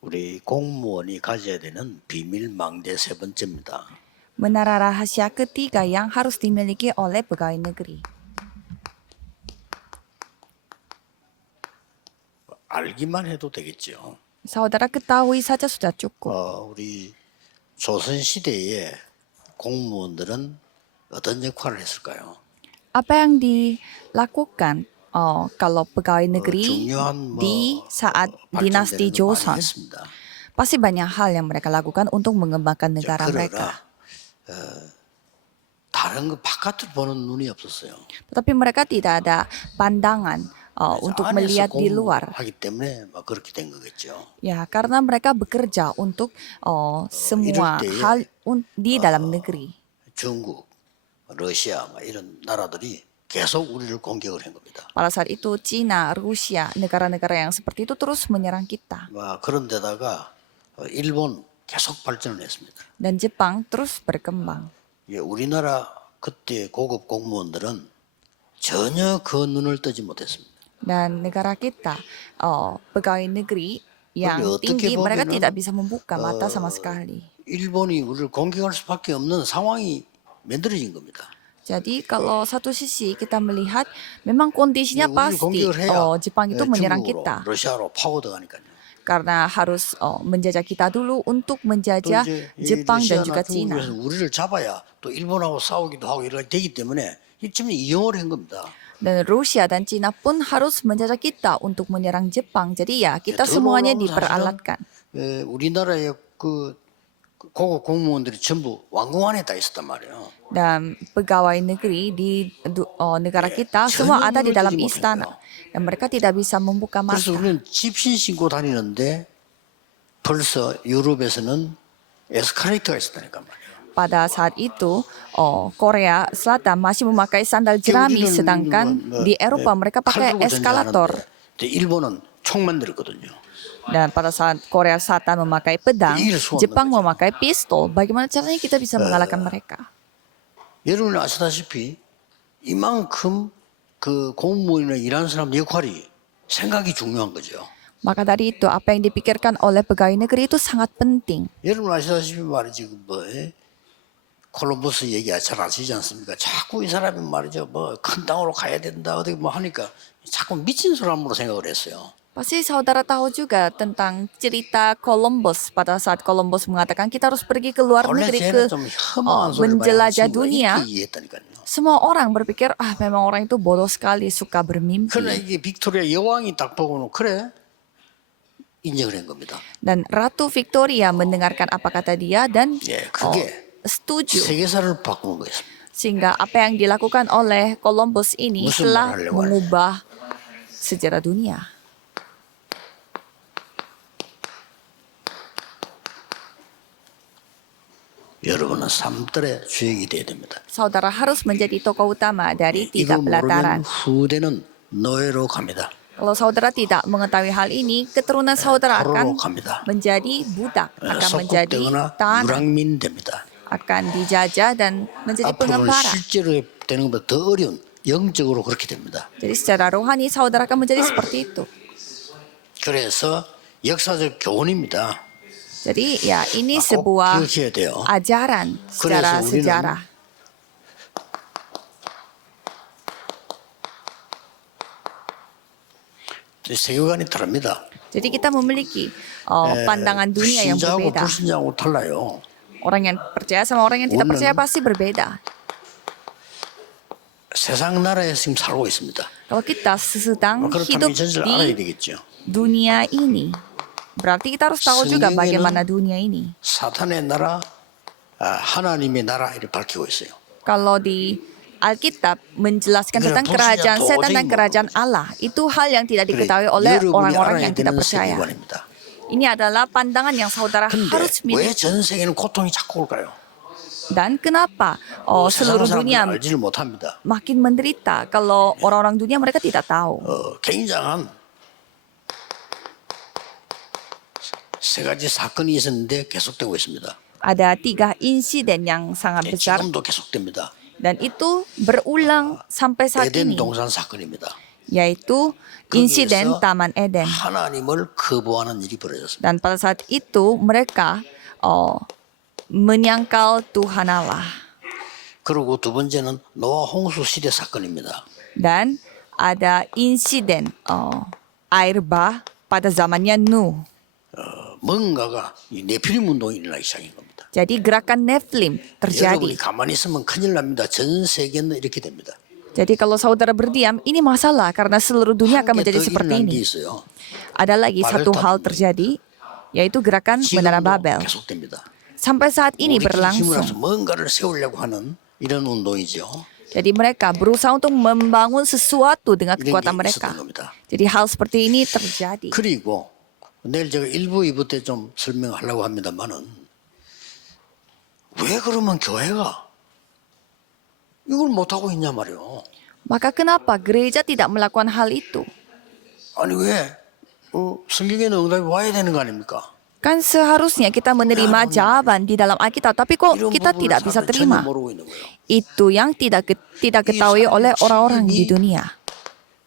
우리 공무원이 가져야 되는 비밀 망대 세 번째입니다. Menara rahasia ketiga yang harus dimiliki oleh pegawai negeri. 알기만 해도 되겠죠. Saudara ketahui saja sudah cukup. 우리 조선 시대에 공무원들은 어떤 역할을 했을까요? Apa yang dilakukan kalau pegawai negeri 중요한 di saat dinasti 발전되는 거 많이 Joseon? 했습니다. Pasti banyak hal yang mereka lakukan untuk mengembangkan 자, negara mereka. 그러나 다른 거 바깥을 보는 눈이 없었어요. Tetapi mereka tidak ada pandangan untuk 안에서 melihat di luar. 공무하기 때문에 막 그렇게 된 거겠죠. Ya, karena mereka bekerja untuk semua 이럴 때에, hal di dalam negeri. 중국, 러시아 막 이런 나라들이 계속 우리를 공격을 한 겁니다. Pada saat itu Cina, Rusia, negara-negara yang seperti itu terus menyerang kita. 그런 데다가 일본 계속 발전을 했습니다. Dan Jepang terus berkembang. 우리나라 그때 고급 공무원들은 전혀 그 눈을 뜨지 못했습니다. Dan negara kita, pegawai negeri yang 근데 tinggi, 어떻게 mereka 보면은, tidak bisa membuka mata sama sekali. 일본이 우리를 공격할 수밖에 없는 상황이 만들어진 겁니다. Jadi kalau satu sisi kita melihat memang kondisinya 우리를 pasti 공격을 해야 Jepang itu menyerang 중국으로, kita. 러시아로 파고들어가니까요. Karena harus menjajah kita dulu untuk 또 menjajah 이제 이 Jepang dan 러시아나 juga Cina. 중국에서 우리를 잡아야 또 일본하고 싸우기도 하고 이렇게 되기 때문에 지금 이용을 한 겁니다. Dan Rusia dan Cina pun harus menjajah kita untuk menyerang Jepang. Jadi ya kita semuanya 들어오라면 diperalatkan. 사실은 우리나라의 그 고급 공무원들이 전부 왕궁 안에 다 있었단 말이에요. Dan pegawai negeri di negara kita semua ada di dalam istana. Dan mereka tidak bisa membuka 그래서 mata. 우리는 집신 신고 다니는데 벌써 유럽에서는 에스컬레이터가 있었다니까 말이에요. Pada saat itu, Korea Selatan masih memakai sandal jerami, sedangkan di Eropa mereka pakai eskalator. 일본은 총만 들었거든요. Dan pada saat Korea Selatan memakai pedang, Jepang memakai pistol. Bagaimana caranya kita bisa mengalahkan mereka? 여러분이 아시다시피 이만큼 그 공무원이나 일하는 사람 역할이 생각이 중요한 거죠. Maka dari itu, apa yang dipikirkan oleh pegawai negeri itu sangat penting. 여러분 아시다시피 말이지 콜럼버스 얘기 잘 아시지 않습니까? 자꾸 이 사람이 말이죠 큰 땅으로 가야 된다 어디 하니까 자꾸 미친 사람으로 생각을 했어요. Pasti saudara tahu juga tentang cerita Columbus. Pada saat Columbus mengatakan kita harus pergi ke luar 원래 negeri 쟤는 ke 좀 혐오한 소리를 많이 하는 menjelajah 친구가 dunia. 이렇게 이해했다니까요. Semua orang berpikir memang orang itu bodoh sekali, suka bermimpi. 그러나 이게 빅토리아 여왕이 딱 보고는 그래 인정을 한 겁니다. Dan Ratu Victoria mendengarkan apa kata dia dan 그게 setuju. 세계사를 바꾼 거였습니다. Sehingga apa yang dilakukan oleh Columbus ini 무슨 telah 말을 하려고 mengubah sejarah dunia. 여러분은 삶들의 주역이 돼야 됩니다. Saudara harus menjadi tokoh utama dari 이거 tiga 모르면 pelataran. 후대는 노예로 갑니다. Kalau saudara tidak mengetahui hal ini, keturunan saudara 포로로 akan 갑니다. menjadi budak, akan menjadi 속국되거나 tahanan, 유랑민 됩니다. akan dijajah dan menjadi 앞으로는 pengembara. 실제로 되는 것보다 더 어려운 영적으로 그렇게 됩니다. Jadi secara rohani saudara akan menjadi seperti itu. 그래서 역사적 교훈입니다. Jadi ya ini 꼭 sebuah 기억해야 돼요. ajaran secara 그래서 우리는 sejarah. 세계관이 다릅니다. Jadi kita memiliki pandangan dunia yang 신자하고 berbeda. 불신자하고 달라요. Orang yang percaya sama orang yang tidak 우리는 percaya pasti berbeda. 세상 나라에 지금 살고 있습니다. Kalau kita sedang 그렇다면 hidup 이 전체를 알아야 di 되겠죠. dunia ini, berarti kita harus tahu juga 성경에는 bagaimana dunia ini. 사탄의 나라, 하나님의 나라 이렇게 밝히고 있어요. Kalau di Alkitab menjelaskan Dengan tentang fungsinya kerajaan tuh setan dan 어디 kerajaan Allah. Itu hal yang tidak 그래, diketahui oleh 여러분이 orang-orang 알아야 yang tidak 되는 percaya. 세계관입니다. Ini adalah pandangan yang saudara 근데 harus 왜 miliki. 전 세계는 고통이 자꾸 올까요? Dan kenapa 세상 seluruh 사람들은 dunia 알지를 못합니다. makin menderita kalau orang-orang dunia mereka tidak tahu. 굉장한 세 가지 사건이 있었는데 계속되고 있습니다. Ada 3 insiden yang sangat besar 지금도 계속됩니다. dan itu berulang sampai saat 에덴 ini, 동산 사건입니다. yaitu insiden 거기에서 Taman Eden. 하나님을 거부하는 일이 벌어졌습니다. Dan pada saat itu mereka menyangkal Tuhan Allah. 그리고 두 번째는 노아 홍수 시대 사건입니다. Dan ada insiden air bah pada zamannya Nuh. 뭔가가 이 네피림 운동이 일어나기 시작한 겁니다. Jadi gerakan Nephilim 여러분이 terjadi. 가만히 있으면 큰일 납니다. 전 세계는 이렇게 됩니다. Jadi kalau saudara berdiam, ini masalah karena seluruh dunia akan menjadi 한개더 seperti 일어난 게 ini. 있어요. Ada lagi satu hal terjadi, yaitu gerakan Menara 지금도 Babel. 계속됩니다. Sampai saat ini 우리끼리 힘을 berlangsung. 합해서 뭔가를 세우려고 하는 이런 운동이죠. Jadi mereka berusaha untuk membangun sesuatu dengan 이런 kekuatan 게 mereka. 있었던 겁니다. Jadi hal seperti ini terjadi. 그리고 내일 제가 1부, 2부 때 좀 설명하려고 합니다만은 왜 그러면 교회가 이걸 못하고 있냐 말이요. Maka kenapa gereja tidak melakukan hal itu? 아니 왜 성경에는 응답이 와야 되는 거 아닙니까? Kan seharusnya kita menerima jawaban di dalam Alkitab, tapi kok 이런 kita 부분을 tidak bisa 사람들이 전혀 terima. 모르고 있는 거예요. Itu yang tidak ketahui oleh orang-orang di dunia.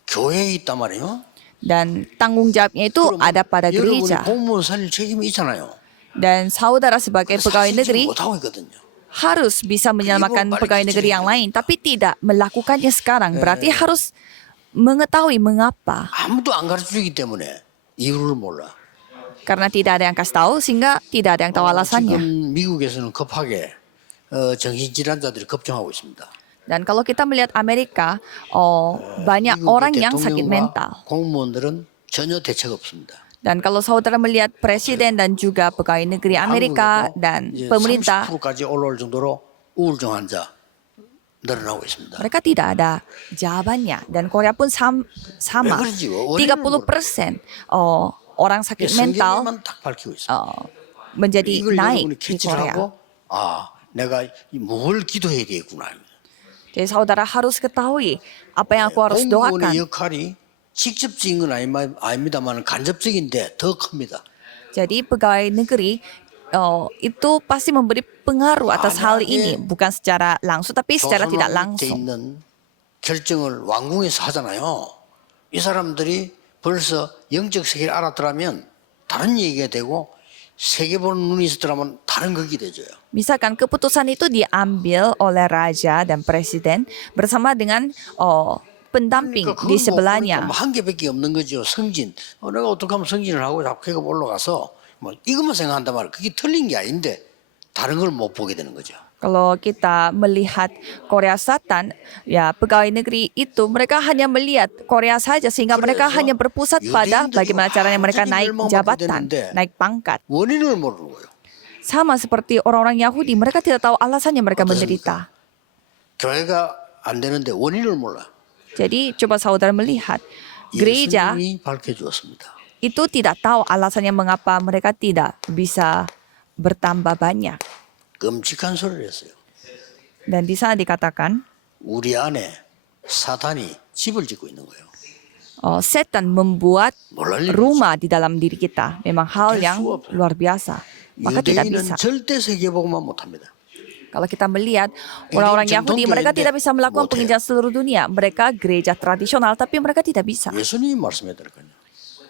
교회에 있단 말이에요. Dan tanggung jawabnya itu ada pada 여러분이 gereja. 공무원 살릴 책임이 있잖아요. Dan saudara sebagai pegawai 사실 negeri 지금 못하고 있거든요. harus bisa menyelamatkan pegawai negeri yang lain, tapi tidak melakukannya sekarang. Berarti harus mengetahui mengapa. 아무도 안 가르쳐주기 때문에 이유를 몰라. Karena tidak ada yang kasih tahu, sehingga tidak ada yang tahu alasannya. 지금 미국에서는 급하게 정신질환자들이 급증하고 있습니다. Dan kalau kita melihat Amerika, banyak 미국의 orang yang sakit 대통령과 mental. 공무원들은 전혀 대책 없습니다. Dan kalau saudara melihat presiden dan juga pegawai negeri Amerika dan pemerintah, 30%까지 올라올 정도로 우울증 환자 늘어나고 있습니다. mereka tidak ada jawabannya. Dan Korea pun sama. 왜 그러지요? 30% orang sakit mental 성경에만 딱 밝히고 있어요. menjadi 이걸 naik 여러분이 di Korea. 캐치하고 내가 뭘 기도해야 되겠구나. Jadi saudara harus ketahui apa yang aku harus 공무원의 doakan. 역할이 직접적인 건 아닙니다만 간접적인데 더 큽니다. Jadi pegawai negeri itu pasti memberi pengaruh atas hal ini, bukan secara langsung tapi secara tidak 조선왕 때 langsung. 있는 결정을 왕궁에서 하잖아요. 이 사람들이 벌써 영적 세계를 알았더라면 다른 얘기가 되고 세계 보는 눈이 있었더라면 다른 극이 되죠. Misalkan keputusan itu diambil oleh raja dan presiden bersama dengan pendamping di sebelahnya. 한 개밖에 없는 거죠. 승진. 내가 어떻게 하면 승진을 하고 잡혀가 올라가서 뭐 이것만 생각한단 말이에요. 그게 틀린 게 아닌데 다른 걸 못 보게 되는 거죠. Kalau kita melihat Korea Selatan, ya pegawai negeri itu mereka hanya melihat Korea saja sehingga mereka hanya berpusat pada bagaimana caranya mereka naik jabatan, naik pangkat. 원인을 모르는 거예요. Sama seperti orang-orang Yahudi, mereka tidak tahu alasannya mereka menderita. 교회가 안 되는데 원인을 몰라. Jadi coba saudara melihat, gereja 예수님이 밝혀주었습니다. itu tidak tahu alasannya mengapa mereka tidak bisa bertambah banyak. 끔찍한 소리를 했어요. Dan di sana dikatakan, 우리 안에 사탄이 집을 짓고 있는 거예요. setan membuat 몰랄 일이죠. rumah di dalam diri kita. Memang hal yang luar biasa. Maka tidak bisa. 유대인은 절대 세계복음만 못합니다. Kalau kita melihat orang-orang Yahudi, mereka tidak bisa melakukan penginjilan seluruh dunia. Mereka gereja tradisional, tapi mereka tidak bisa. 예수님이 말씀했더라고요.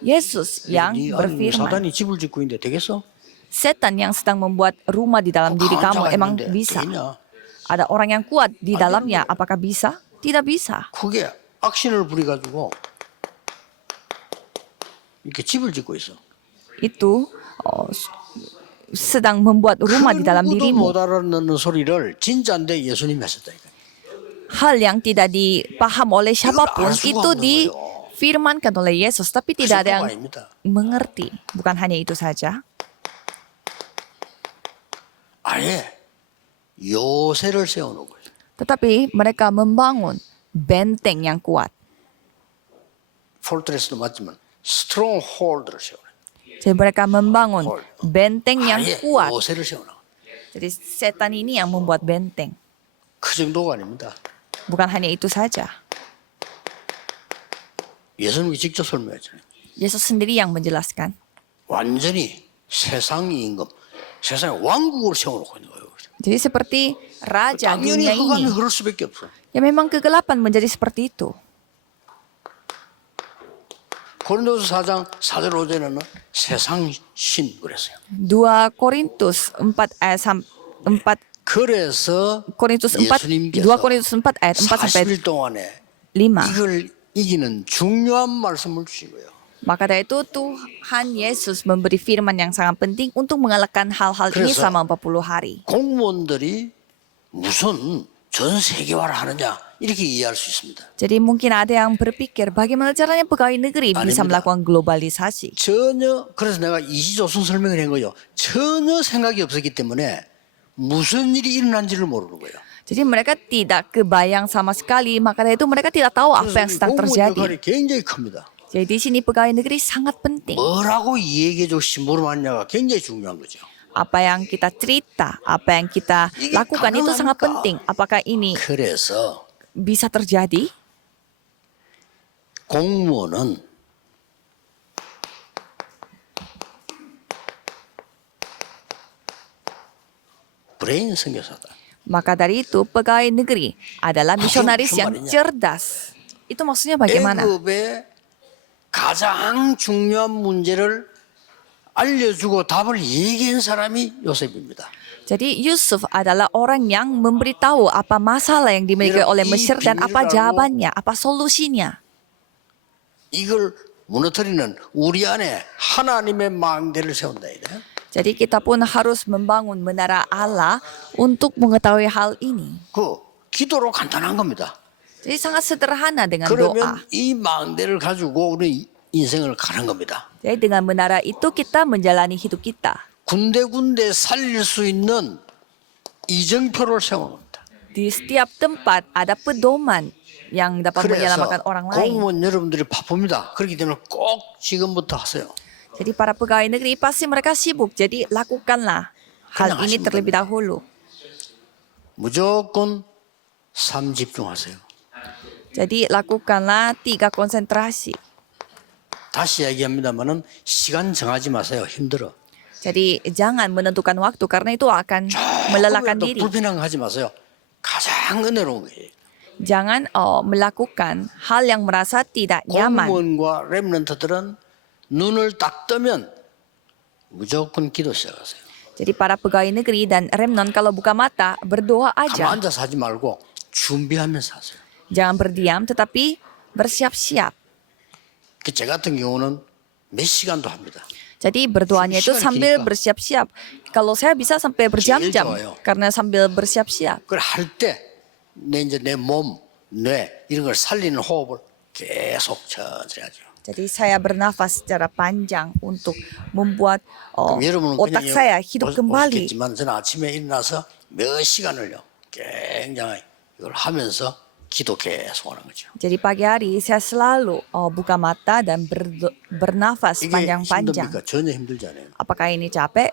Yesus yang berfirman, 사탄이 집을 짓고 있는데 되겠어? setan yang sedang membuat rumah di dalam diri kamu emang bisa. Ada orang yang kuat di dalamnya, apakah bisa? Tidak bisa. 그게 악신을 부려가지고 이렇게 집을 짓고 있어. Itu sedang membuat rumah di dalam 누구도 dirimu. 못 알아듣는 소리를 진짜인데 예수님이 하셨다니까. Hal yang tidak dipaham oleh siapapun 알 수가 itu 없는 difirmankan oleh Yesus, tapi tidak ada yang 아닙니다. mengerti. Bukan hanya itu saja. 아예 요새를 세워놓은 거예요. Tetapi mereka membangun benteng yang kuat. 폴트레스도 맞지만 스트롱홀드를 세워놔. Jadi mereka membangun benteng yang 아예 kuat. 요새를 세워놔. Jadi setan ini yang membuat benteng. 그 정도가 아닙니다. Bukan hanya itu saja. 예수님이 직접 설명했잖아요. Yesus sendiri yang menjelaskan. 완전히 세상 임금, 세상에 왕국을 세워놓고 있는 거예요. Jadi seperti raja 당연히 dunia 흑암이 ini. 흐를 수밖에 없어. Ya memang kegelapan menjadi seperti itu. 고린도서 4장 4절 5절에는 세상 신 그랬어요. 2 Korintus 4 ayat 4 그래서 Korintus 4 2 예수님께서 Korintus 4 ayat 4 sampai 40일 동안에 5. 이걸 이기는 중요한 말씀을 주신 거예요. Maka dari itu Tuhan Yesus memberi firman yang sangat penting untuk mengalahkan hal-hal ini 그래서 selama 40 hari. 공무원들이 무슨 전 세계화를 하느냐 이렇게 이해할 수 있습니다. Jadi mungkin ada yang berpikir bagaimana caranya pegawai negeri bisa 아닙니다. melakukan globalisasi. 전혀 그래서 내가 이시조선 설명을 한 거죠. 전혀 생각이 없었기 때문에 무슨 일이 일어난지를 모르는 거예요. Jadi mereka tidak kebayang sama sekali, maka dari itu mereka tidak tahu apa yang 그래서 sedang 공무원 terjadi. 역할이 굉장히 큽니다. Jadi di sini pegawai negeri sangat penting. 뭐라고 얘기해 줬지 모르겠냐가 굉장히 중요한 거죠. Apa yang kita cerita, apa yang kita 이게 lakukan itu sangat 가능합니까? penting. Apakah ini 그래서 bisa terjadi? 공무원은 브레인 선교사다. Maka dari itu pegawai negeri adalah misionaris yang cerdas. Itu maksudnya bagaimana? 애굽의 가장 중요한 문제를 알려주고 답을 얘기한 사람이 요셉입니다. Jadi Yusuf adalah orang yang memberitahu apa masalah yang dimiliki oleh Mesir dan apa jawabannya, apa solusinya. 이걸 무너뜨리는 우리 안에 하나님의 망대를 세운다 이래. Jadi kita pun harus membangun menara Allah untuk mengetahui hal ini. 그 기도로 간단한 겁니다. Jadi sangat sederhana dengan doa. 그러면 이 망대를 가지고 우리 인생을 가는 겁니다. Jadi dengan menara itu kita menjalani hidup kita. 군데군데 살릴 수 있는 이정표를 세우는 겁니다. Di setiap tempat ada pedoman yang dapat 그래서 menyelamatkan orang lain. 공무원 여러분들이 바쁩니다. 그렇기 때문에 꼭 지금부터 하세요. Jadi para pegawai negeri pasti mereka sibuk. Jadi lakukanlah hal 그냥 ini 하시면 terlebih 됩니다. dahulu. 무조건 삶 집중하세요. Jadi lakukanlah 3 konsentrasi. 다시 얘기합니다만은 시간 정하지 마세요. 힘들어. Jadi jangan menentukan waktu karena itu akan melelahkan 조금이라도 diri. 불편한 거 하지 마세요. 가장 은혜로운 거예요. Jangan melakukan hal yang merasa tidak nyaman. 공무원과 렘넌트들은 눈을 딱 뜨면 무조건 기도 시작하세요. Jadi para pegawai negeri dan remnon kalau buka mata berdoa 가만 aja. 앉아서 하지 말고 준비하면서 하세요. Jangan berdiam tetapi bersiap-siap. 제 같은 경우는 몇 시간도 합니다. Jadi berdoanya itu sambil 시간이 기니까. bersiap-siap. Kalau saya bisa sampai berjam-jam 좋아요. karena sambil bersiap-siap. 그걸 할 때 내 몸, 뇌 이런 걸 살리는 호흡을 계속 천천히 하죠. Jadi saya bernafas secara panjang untuk membuat 그럼 여러분은 otak 그냥 saya hidup kembali. 오셨겠지만 저는 아침에 일어나서 몇 시간을요 굉장히 이걸 하면서 기도 계속 하는 거죠. Jadi pagi hari saya selalu buka mata dan bernafas 이게 panjang-panjang. 힘듭니까? 전혀 힘들지 않아요. Apakah ini capek?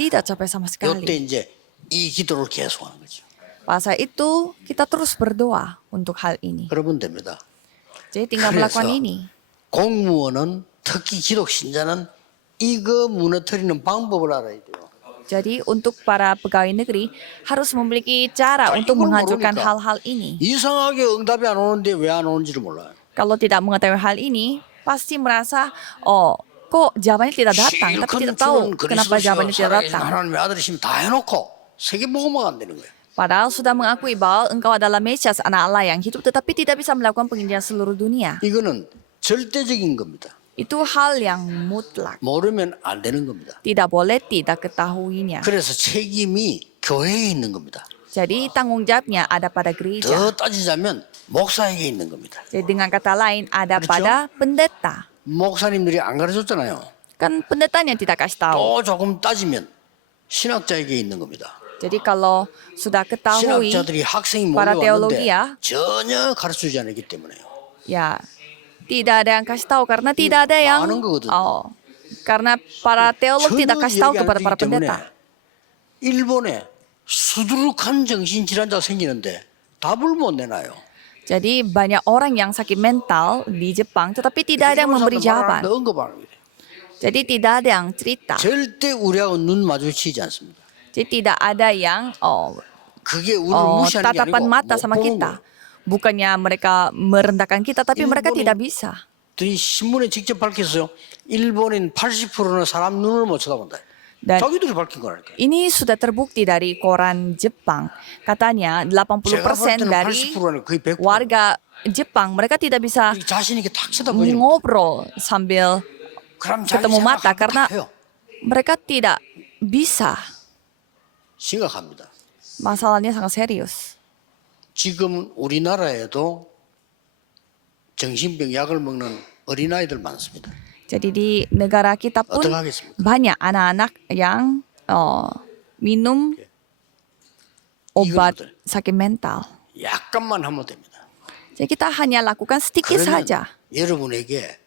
Tidak capek sama 이때 sekali. 이제 이 기도를 계속 하는 거죠. Pada saat itu kita terus berdoa untuk hal ini. 그러면 됩니다. Jadi tinggal 그래서 melakukan ini. 공무원은 특히 기독 신자는 이거 무너뜨리는 방법을 알아야 돼요. Jadi untuk para pegawai negeri harus memiliki cara untuk 이걸 menghancurkan 모르니까 hal-hal ini. 이상하게 응답이 안 오는데 왜 안 오는지를 몰라요. Kalau tidak mengetahui hal ini, pasti merasa, kok jawabannya tidak datang, tapi tidak tahu kenapa jawabannya tidak datang. 하나님의 아들이시면 다 해놓고 세계복음화가 안 되는 거예요. Padahal sudah mengakui bahwa engkau adalah Mesias, anak Allah yang hidup, tetapi tidak bisa melakukan penginjilan seluruh dunia. 이거는 절대적인 겁니다. Itu hal yang mutlak. 모르면 안 되는 겁니다. Tidak boleh tidak ketahuinya. 그래서 책임이 교회에 있는 겁니다. Jadi tanggung jawabnya ada pada gereja. 더 따지자면 목사에게 있는 겁니다. Jadi dengan kata lain ada 그렇죠? pada pendeta. 목사님들이 안 가르쳤잖아요. Kan pendetanya tidak kasih tahu. 또 조금 따지면 신학자에게 있는 겁니다. Jadi kalau sudah ketahui, 신학자들이 학생이 para 몰려왔는데 teologi ya, 전혀 가르쳐주지 않기 때문에요. ya tidak ada yang kasih tahu karena tidak ada yang 많은 거거든요. karena para teolog tidak kasih tahu 얘기 안 kepada 해주기 para 때문에 pendeta. 일본에 수두룩한 정신질환자 생기는데 답을 못 내놔요. Jadi banyak orang yang sakit mental di Jepang tetapi tidak ada yang memberi jawaban. 언급하는 거예요. Jadi tidak ada yang cerita. 절대 우리하고 눈 마주치지 않습니다. Jadi tidak ada yang 그게 우리를 무시하는 게 아니고 tatapan mata 못 sama 보는 kita. 거예요. Bukannya mereka merendahkan kita tapi mereka tidak bisa. 신문에 직접 밝혔어요. 일본인 80%는 사람 눈을 못 쳐다본다. Dan 자기들이 밝힌 거라니까. ini sudah terbukti dari koran Jepang. Katanya 80% dari 80%는 거의 100%. warga Jepang mereka tidak bisa 자신 있게 탁 쳐다보지. ngobrol sambil 그럼 자기 ketemu mata 생각하면 karena 다 해요. mereka tidak bisa. 심각합니다. Masalahnya sangat serius. 지금 우리나라에도 정신병 약을 먹는 어린아이들 많습니다. Jadi di negara kita pun 어떻게 하겠습니까? banyak anak-anak yang minum obat 이거를 sakit mental. 약간만 하면 됩니다. Jadi kita hanya lakukan sedikit 그러면 saja. 여러분에게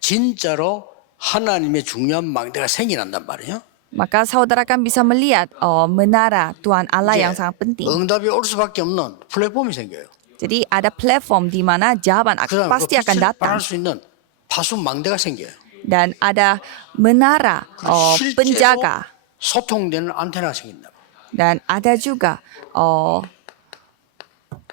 진짜로 하나님의 중요한 망대가 생겨난단 말이에요. Maka saudara akan bisa melihat menara Tuhan Allah yang 이제 sangat penting. 응답이 올 수밖에 없는 플랫폼이 생겨요. Jadi ada platform di mana jawaban 그다음에 pasti 그 akan 빛을 datang. 발할 수 있는 파수 망대가 생겨요. Dan ada menara 실제로 penjaga. 소통되는 안테나가 생긴다. Dan ada juga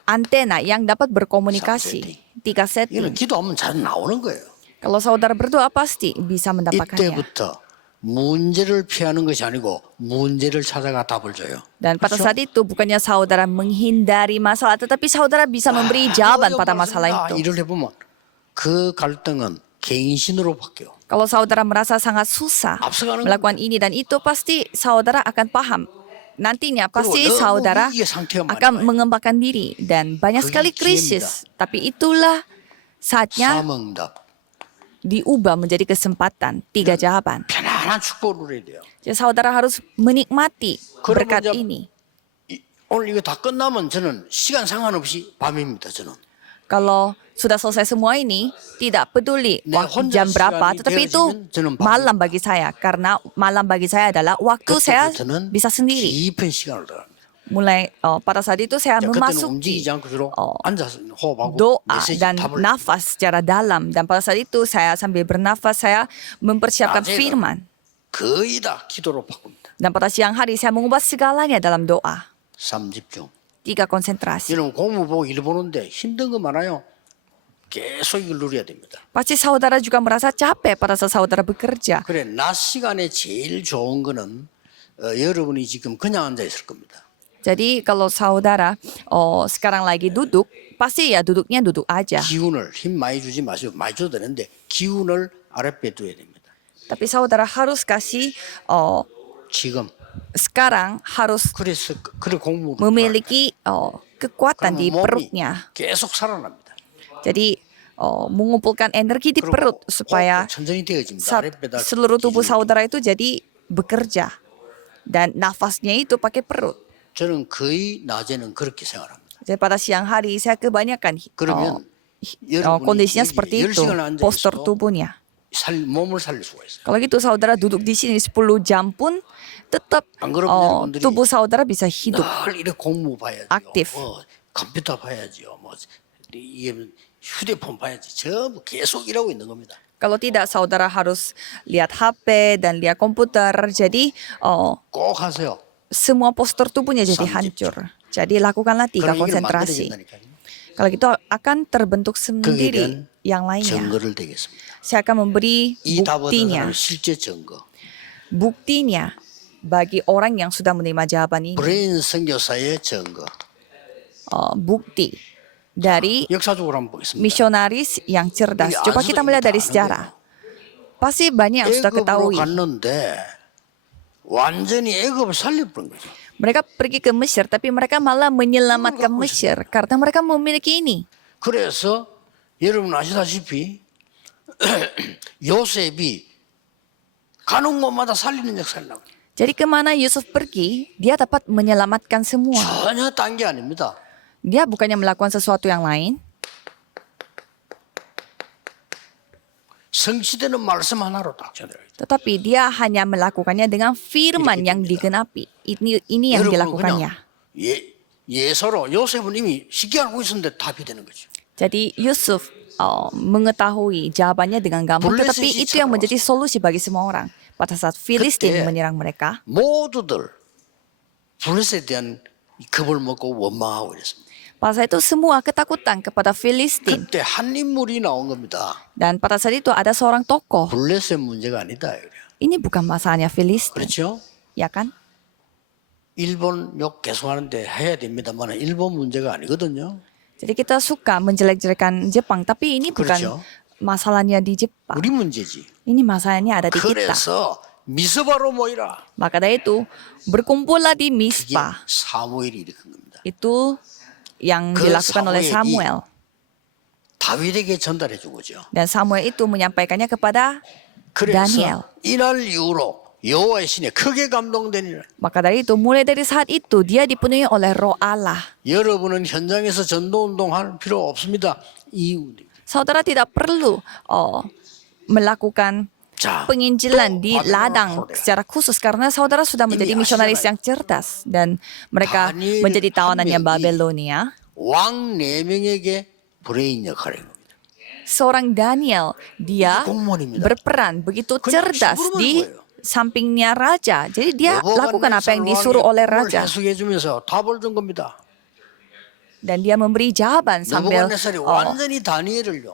antena yang dapat berkomunikasi. 3 setting. 이거는 기도하면 잘 나오는 거예요. Kalau saudara berdoa pasti bisa mendapatkannya. 이때부터 문제를 피하는 것이 아니고 문제를 찾아가 답을 줘요. Dan pada saat itu bukannya saudara menghindari masalah, tetapi saudara bisa memberi jawaban pada masalah itu. 일을 해보면 그 갈등은 갱신으로 바뀌어. Kalau saudara merasa sangat susah 앞서가는 melakukan ini dan itu, pasti saudara akan paham. Nantinya pasti 너무 saudara 위기의 상태가 많이 akan 와요. mengembangkan diri dan banyak 그게 sekali krisis. Tapi itulah saatnya 사명답 diubah menjadi kesempatan. 3 jawaban. 편안한 축복을 누려야 돼요. Jadi saudara harus menikmati berkat 이제 ini. 오늘 이거 다 끝나면 저는 시간 상관없이 밤입니다. 저는. Kalau sudah selesai semua ini, tidak peduli 내 waktu 혼자 jam berapa, 시간이 tetapi itu 되어지면 저는 malam bagi saya. Karena malam bagi saya adalah waktu saya 그때부터는 bisa sendiri. 깊은 시간을 들어갑니다. Mulai pada saat itu saya 그때는 memasuki 움직이지 않고 주로 앉아서 호흡하고 doa 메시지 dan 답을 nafas secara dalam. Dan pada saat itu saya sambil bernafas, saya mempersiapkan 낮에는 firman. 거의 다 기도로 바꿉니다. Dan pada siang hari saya mengubah segalanya dalam doa. 3집중. 3 konsentrasi. 여러분 공부 보고 일 보는데 힘든 거 많아요. 계속 이걸 누려야 됩니다. Pasti saudara juga merasa capek pada saat saudara bekerja. 그래 낮 시간에 제일 좋은 거는 여러분이 지금 그냥 앉아 있을 겁니다. Jadi kalau saudara sekarang lagi duduk, pasti ya duduknya duduk aja. 기운을 힘 많이 주지 마시고 많이 줘도 되는데 기운을 아랫배에 둬야 됩니다. Tapi saudara harus kasih 지금 sekarang harus 그래서 그래 공부 memiliki kekuatan di 몸이 perutnya. 계속 살아납니다. Jadi mengumpulkan energi di perut supaya 호흡도 천천히 되어집니다. 아랫배다 seluruh tubuh 기준으로. saudara itu jadi bekerja. Dan nafasnya itu pakai perut. 저는 거의 낮에는 그렇게 생활합니다. Jadi pada siang hari saya kebanyakan 그러면 여러분이 kondisinya 여기 seperti itu, 10시간 앉아 postur 있어도 tubuhnya. 몸을 살릴 수가 있어요. Kalau gitu saudara duduk di sini 10 jam pun tetap 안 그러면 여러분들이 tubuh saudara bisa hidup. 늘 이렇게 공부 봐야지요. Aktif. 컴퓨터 봐야지요. 이게 휴대폰 봐야지. 전부 계속 일하고 있는 겁니다. Kalau tidak saudara harus lihat HP dan lihat komputer. Jadi 꼭 하세요. semua postur tubuhnya jadi Sampai hancur. Jadi lakukanlah 3 그런 얘기를 konsentrasi. 만들어진다니까요. Kalau gitu akan terbentuk 그에 sendiri 대한 yang lainnya. 증거를 되겠습니다. Saya akan memberi 이 답을 얻은 buktinya. 사람은 실제 증거. Buktinya bagi orang yang sudah menerima jawaban ini. 브레인 선교사의 증거. Bukti dari 역사적으로 한번 보겠습니다. misionaris yang cerdas. 이게 Coba 아주 kita melihat dari 아는 sejarah. Pasti banyak yang sudah 애굽으로 ketahui. 갔는데 완전히 애굽을 살려버린 거죠. Mereka pergi ke Mesir, tapi mereka malah menyelamatkan Mesir karena mereka memiliki ini. 그래서 여러분 아시다시피 요셉이 가는 곳마다 살리는 역사를 나와요. Jadi kemana Yusuf pergi, dia dapat menyelamatkan semua. 전혀 딴 게 아닙니다. Dia bukannya melakukan sesuatu yang lain, 성취되는 말씀 하나로 딱 전해요. tetapi dia hanya melakukannya dengan firman yang digenapi. Ini yang 여러분은 dilakukannya. 그냥 예서로 요셉은 이미 쉽게 알고 있었는데 답이 되는 거죠. Jadi Yusuf mengetahui jawabannya dengan gampang, tetapi itu yang menjadi solusi bagi semua orang. Pada saat Filistin 그때 menyerang mereka, 모두들 블레셋에 대한 겁을 먹고 원망하고 이랬습니다. Pada saat itu semua ketakutan kepada Filistin. 그때 한 인물이 나온 겁니다. Dan pada saat itu ada seorang tokoh. 블레셋 문제가 아니다. 그래요. Ini bukan masalahnya Filistin, 그렇죠? ya kan? 일본 욕 계속하는데 해야 됩니다만 일본 문제가 아니거든요. Jadi kita suka menjelek-jelekan Jepang, tapi ini bukan 그렇죠. masalahnya di Jepang. 우리 문제지. Ini masalahnya ada di kita. 그래서 미스바로 모이라. Maka dari itu berkumpullah di 이게 Mispa. 사무엘이 일으킨 겁니다. Itu yang 그 dilakukan oleh 사무엘이 Samuel. 다윗에게 전달해 준 거죠. Dan Samuel itu menyampaikannya kepada 그래서 Daniel. 이날 이후로 여호와의 신에 크게 감동되니라. Maka dari itu, mulai dari saat itu dia dipenuhi oleh roh Allah. 여러분은 현장에서 전도운동할 필요 없습니다. 이유. Saudara tidak perlu melakukan 자, penginjilan 또 di 바벨론 ladang 포로야. secara khusus karena saudara sudah menjadi Ini misionaris 아시잖아요. yang cerdas dan mereka 다니엘 menjadi 한 tawanannya 명이 Babelonia. 왕 4명에게 브레인 역할을 합니다. Seorang Daniel, dia 공무원입니다. berperan begitu 그냥 cerdas 시부르는 di 거예요. sampingnya raja. Jadi dia lakukan apa yang disuruh oleh raja 해석해 주면서 답을 준 겁니다. dan dia memberi jawaban sambil 느부갓네살이 완전히 다니엘을요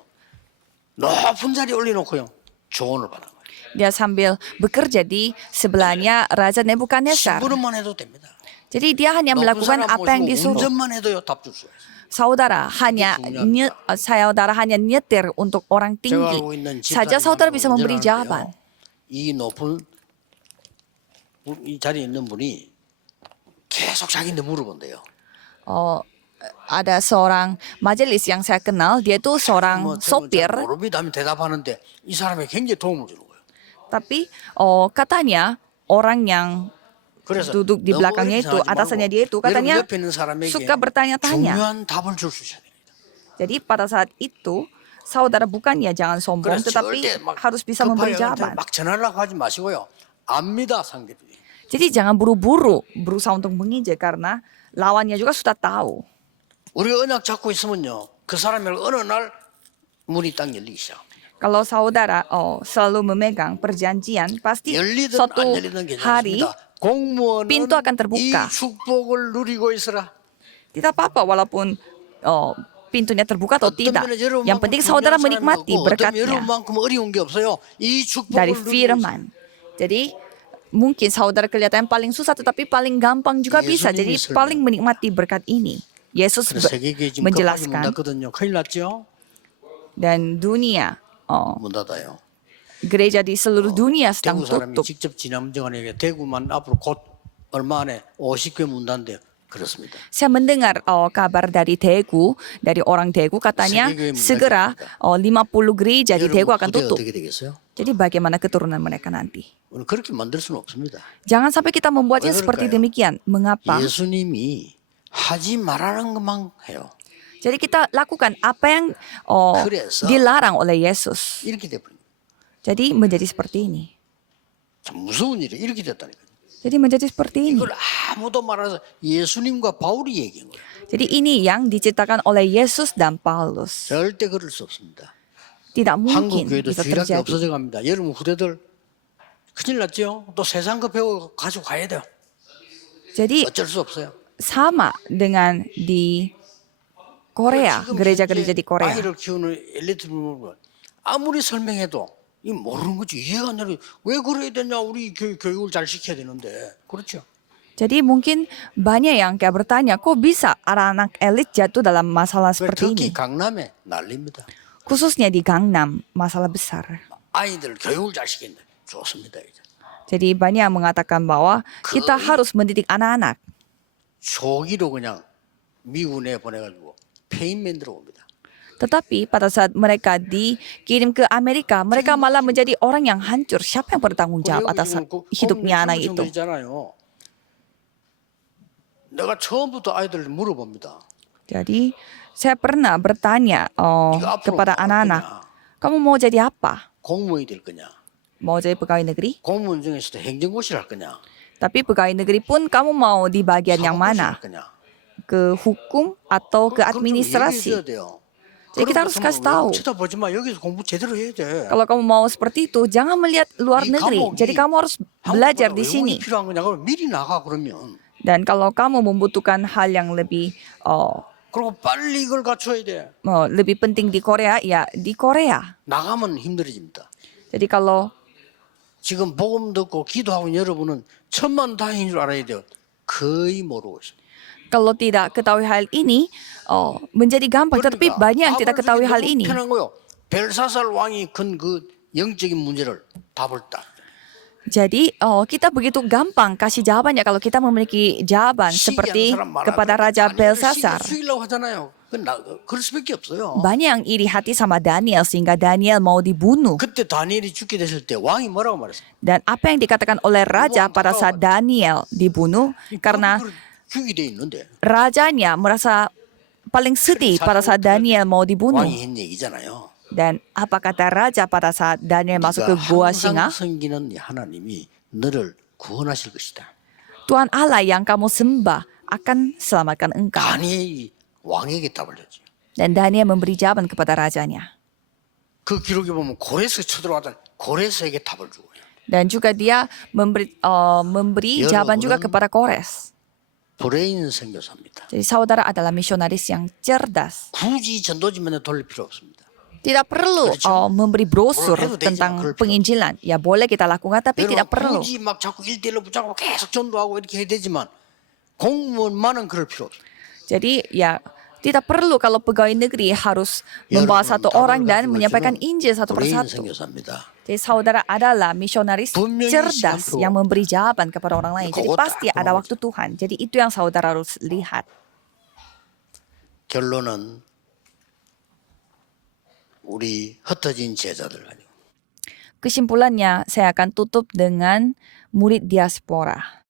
높은 자리에 올려놓고요 조언을 받은 거예요. dia sambil bekerja di sebelahnya Raja Nebukadnezar. 시부름만 해도 됩니다. Jadi dia hanya 높은 melakukan 사람 apa yang 모시고 disuruh. 운전만 해도요 답 줄 수 있어요. Saudara hanya nyetir untuk orang 제가 tinggi 알고 있는 saja saudara bisa memberi jawaban. 이 높은 이 자리에 있는 분이 계속 자기한테 물어본대요. Ada seorang majelis yang saya kenal, dia itu seorang sopir, 모릅니다 하면 대답하는데 이 사람이 굉장히 도움을 주는 거예요. tapi katanya orang yang 그래서 duduk di 너무 belakangnya 어렵게 itu, 생각하지 atasannya 말고 dia itu katanya 여러분 옆에 있는 사람에게 suka bertanya-tanya. 중요한 답을 줄 수 있어야 됩니다. Jadi pada saat itu saudara bukannya jangan sombong, 그래서 tetapi 절대 막 harus bisa memberi 급하게 jawaban. 막 전하려고 하지 마시고요. 압니다 상대들이. Jadi jangan buru-buru berusaha untuk menginjak karena lawannya juga sudah tahu. 우리가 언약 잡고 있으면요. 그 사람이 어느 날 문이 딱 열리기 시작합니다. Kalau saudara selalu memegang perjanjian, pasti 열리든 suatu 안 열리든 hari 괜찮습니다. 공무원은 pintu akan terbuka. 이 축복을 누리고 있으라. tidak apa-apa walaupun pintunya terbuka atau 어떤 tidak. 면에 여러분만큼 Yang penting saudara 중요한 사람이 menikmati 없고 어떤 berkatnya 여러분만큼 어려운 게 없어요. 이 축복을 dari 누리고 있어요. firman. Jadi mungkin saudara kelihatan paling susah tetapi paling gampang juga bisa. Jadi 예수님이 paling menikmati berkat ini. Yesus 그래서 세계에 지금 급하게 문 menjelaskan 닫거든요. 큰일 났죠? dan dunia 문 닫아요. gereja di seluruh dunia sedang 대구 사람이 tutup. 직접 지남정한에게 대구만 앞으로 곧 얼마 안에 50개 문 닫는데요. 그렇습니다. Saya mendengar kabar dari Daegu, dari orang Daegu katanya 세계교회 문 segera 50 gereja di Daegu 여러분 akan 부대 tutup. 어떻게 되겠어요? Jadi bagaimana keturunan mereka nanti? 오늘 그렇게 만들 수는 없습니다. Jangan sampai kita membuatnya 왜 seperti 그럴까요? demikian. Mengapa? 예수님이 하지 말라는 것만 해요. Jadi kita lakukan apa yang 그래서 dilarang oleh Yesus. 이렇게 돼버립니다. Jadi menjadi seperti ini. 참 무서운 일이 이렇게 됐다니까요. Jadi menjadi seperti ini. 이걸 아무도 말해서 예수님과 바울이 얘기한 거예요. Jadi ini yang diciptakan oleh Yesus dan Paulus. 절대 그럴 수 없습니다. Tidak 한국 mungkin 교회도 bisa 주일학교 terjadi. 없어져 갑니다. 여러분 후대들 큰일 났죠? 또 세상 거 배워 가지고 가야 돼요. Jadi 어쩔 수 없어요. sama dengan di Korea, 지금 gereja-gereja di Korea. 아이를 키우는 엘리트 부모가 아무리 설명해도 이 모르는 거지 이해가 안 되는 왜 그래야 되냐 우리 교육을 잘 시켜야 되는데 그렇죠. Jadi mungkin banyak yang kayak bertanya, kok bisa anak-anak elit jatuh dalam masalah seperti 특히 ini? 강남에 난립니다. Khususnya di Gangnam, masalah besar. 아이들 교육을 잘 시킨다. 좋습니다. 이제. Jadi banyak yang mengatakan bahwa kita harus mendidik anak-anak. 조기로 그냥 미국 내 보내가지고 폐인 만들어 옵니다. Tetapi pada saat mereka dikirim ke Amerika, mereka malah menjadi orang yang hancur. Siapa yang bertanggung jawab atas hidupnya anak itu? 있잖아요. 내가 처음부터 아이들 물어봅니다. Jadi saya pernah bertanya kepada anak-anak, kamu mau jadi apa? 공무원이 될 거냐? Mau jadi pegawai negeri? 공무원 중에서도 행정고시를 할 거냐? Tapi pegawai negeri pun kamu mau di bagian yang 사법고시를 mana? 할 거냐? Ke hukum atau ke administrasi? Jadi kita harus kasih tahu. 쳐다보지 마. 여기서 공부 제대로 해야 돼. Kalau kamu mau seperti itu, jangan melihat luar 이 negeri. 과목이 Jadi kamu harus belajar 한국보다 di sini. 외국이 필요한 거냐? 그럼 미리 나가 그러면. Dan kalau kamu membutuhkan hal yang lebih 그리고 빨리 이걸 갖춰야 돼. Lebih penting di Korea ya di Korea. 나가면 힘들어집니다. Jadi kalau 지금 복음 듣고 기도하고 여러분은 천만다행인 줄 알아야 돼요. 거의 모르고 있어요. kalau tidak ketahui hal ini, menjadi gampang. Tetapi banyak yang tidak ketahui hal ini. 편한 거요. 벨사살 왕이 건 그 영적인 문제를 답을 딱. Jadi kita begitu gampang kasih jawabannya kalau kita memiliki jawaban seperti kepada Raja Belsasar. 죽이려고 하잖아요. 그럴 수밖에 없어요. Banyak yang iri hati sama Daniel sehingga Daniel mau dibunuh. 그때 다니엘이 죽게 됐을 때 왕이 뭐라고 말했어요? Dan apa yang dikatakan oleh raja pada saat Daniel dibunuh karena 죽이 돼 있는데 rajanya merasa paling sedih pada saat Daniel mau dibunuh. 왕이 했 얘기잖아요. Dan apa kata raja pada saat Daniel masuk ke gua singa? 섬기는 하나님이 너를 구원하실 것이다. Tuhan Allah yang kamu sembah akan selamatkan engkau. 다니엘이 왕에게 답을 줬죠. Dan Daniel memberi jawaban kepada rajanya. 그 기록에 보면 고레스 쳐들어왔다. 고레스에게 답을 주고요. Dan juga dia memberi jawaban juga kepada Kores. 브레인 선교사입니다. Jadi saudara adalah misionaris yang cerdas. 굳이 전도지면에 돌릴 필요 없습니다. Tidak perlu memberi brosur tentang penginjilan. Ya boleh kita lakukan tapi tidak perlu. 굳이 막 자꾸 1대1로 붙잡고 계속 전도하고 이렇게 해야 되지만 공무원만은 그럴 필요 없어요. Jadi ya tidak perlu kalau pegawai negeri harus membawa satu orang dan menyampaikan Injil satu 브레인 persatu. 선교사입니다. Jadi saudara adalah misionaris cerdas yang memberi jawaban kepada orang lain. Jadi pasti ada waktu Tuhan. Jadi itu yang saudara harus lihat. 결론은 우리 흩어진 제자들 가지고 Kesimpulannya saya akan tutup dengan murid diaspora.